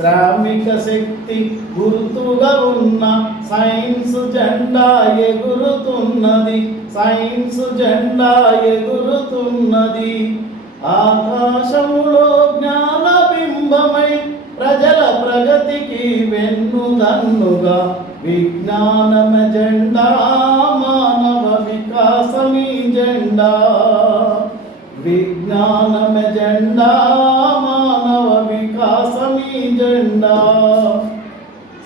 శ్రామిక శక్తి గుర్తుగా ఉన్న సైన్స్ జెండా ఎగురుతున్నది, సైన్స్ జెండా ఎగురుతున్నది. ఆకాశంలో జ్ఞాన బింబమై ప్రజల ప్రగతికి వెన్నుదన్నుగా విజ్ఞానమ జెండా, మానవ వికాసమీ జెండా. విజ్ఞానమ జెండా, మానవ వికాసమీ జెండా.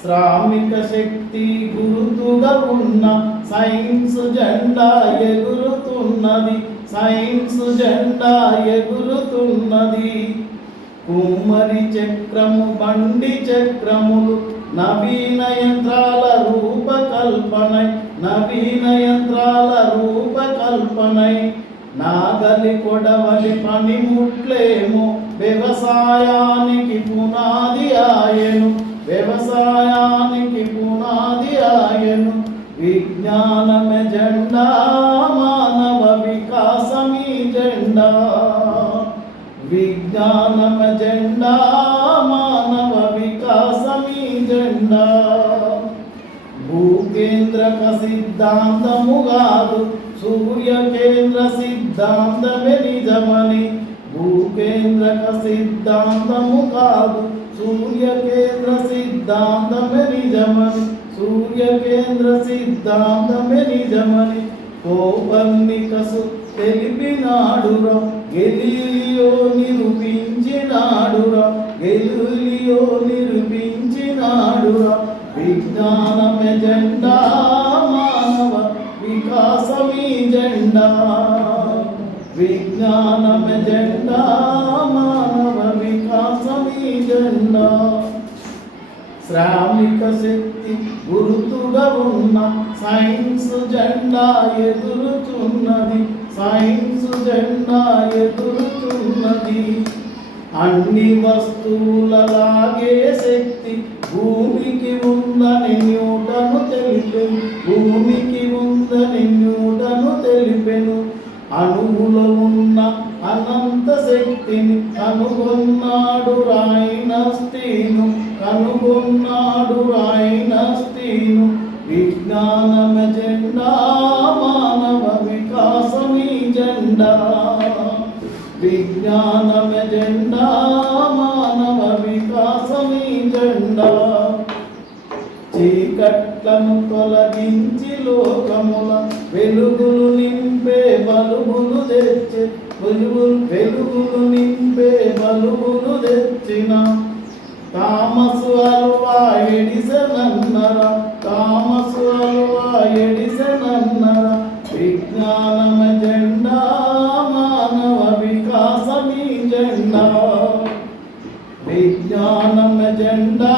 శ్రామిక శక్తి గుర్తుగా ఉన్న సైన్స్ జెండా ఎగురుతున్నది, సైన్స్ జెండా ఎగురుతున్నది. కుమ్మరి చక్రము, బండి చక్రములు నవీన యంత్రాల రూపకల్పనై, నవీన యంత్రాల రూపకల్పనై. నాగలి కొడవలి పనిముట్లేమో వ్యవసాయానికి పునాది ఆయను, వ్యవసాయానికి పునాది ఆయను. విజ్ఞానమ జెండా, మానవ వికాసమీ జెండా. విజ్ఞానమ జెండా, మానవ వికాసమీ జెండా. భూకేంద్రక సిద్ధాంతము కాదు, సూర్య కేంద్ర సిద్ధాంతమే నిజమని. భూకేంద్రక సిద్ధాంతము కాదు, సూర్య కేంద్ర సిద్ధాంతమే నిజమని, సూర్య కేంద్ర సిద్ధాంతమే నిజమని. కోపర్నికసు తెలిపినాడురా, గెలీలియో నిరూపించినాడురా, గెలీలియో నిరూపించినాడురా. విజ్ఞానమ జెండా, మానవ వికాసమీ జెండా. విజ్ఞానమ జెండా, మానవ వికాసమీ జెండా. శ్రామిక శక్తి గుర్తుగా ఉన్న సైన్స్ జెండా ఎగురుతున్నది, సైన్స్ జెండా ఎగురుతున్నది. అన్ని వస్తువులలాగే శక్తి భూమికి ఉందని న్యూటను తెలిపెను, భూమికి ఉందని న్యూటను తెలిపెను. అణువులో ఉన్న అనంత శక్తిని కనుగొన్నాడు ఐన్స్టీను, కనుగొన్నాడు ఐన్స్టీను. విజ్ఞానమ జెండా, మానవ వికాసమీ జెండా. విజ్ఞానమ జెండా, మానవ వికాసమీ జెండా. చీకట్లను తొలగించి లోకముల వెలుగులు నింపే బలుగులు తెచ్చే, వెలుగులు నింపే బలుగులు తెచ్చిన. థామస్ అల్వా ఎడిసన్ అన్నరా, థామస్ అల్వా ఎడిసన్ అన్నరా. విజ్ఞానమ జెండా, మానవ వికాసమీ జెండా. విజ్ఞానమ జెండా,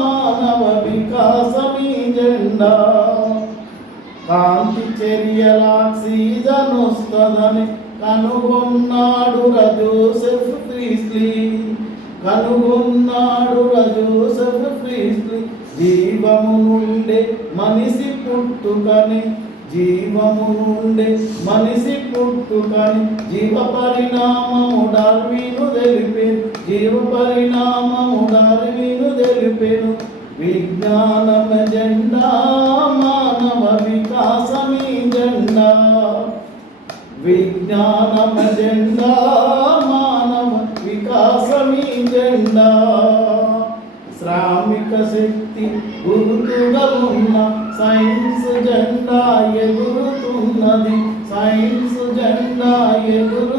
మానవ వికాసమీ జెండా. కాంతి చర్యల ఆక్సిజన్ వస్తదని కనుగొన్నాడు జోసెఫ్ ప్రీస్లీ, కనుగొన్నాడు జోసెఫ్ ప్రీస్లీ. జీవము నుండే మనిషి పుట్టుకని, జీవము నుండే మనిషి పుట్టుకని. జీవ పరిణామము డార్విను తెలిపెను, జీవ పరిణామము డార్విను తెలిపెను. విజ్ఞానమ జెండా, మానవ వికాసమీ జెండా. విజ్ఞానమ జెండా, మానవ వికాసమీ జెండా. శ్రామిక శక్తి గుర్తుగా ఉన్న సైన్స్ జెండా ఎగురుతున్నది, సైన్స్ జెండా ఎగురు